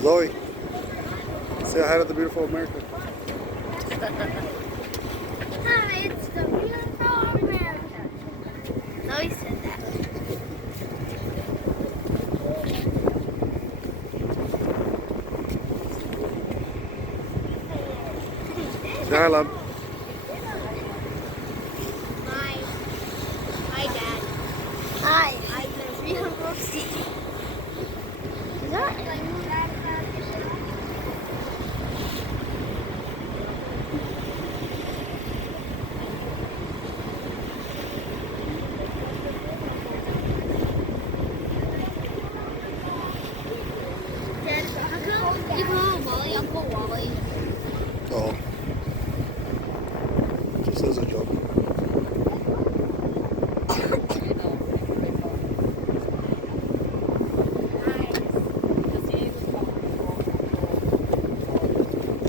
Chloe, say hi to the beautiful America. Hi, it's the beautiful America. Chloe said that. Say hi, love. Hi, Dad. Hi. I'm the real Rosie. Is that Dad, you call Wally, Uncle Wally. Oh. Just as a joke.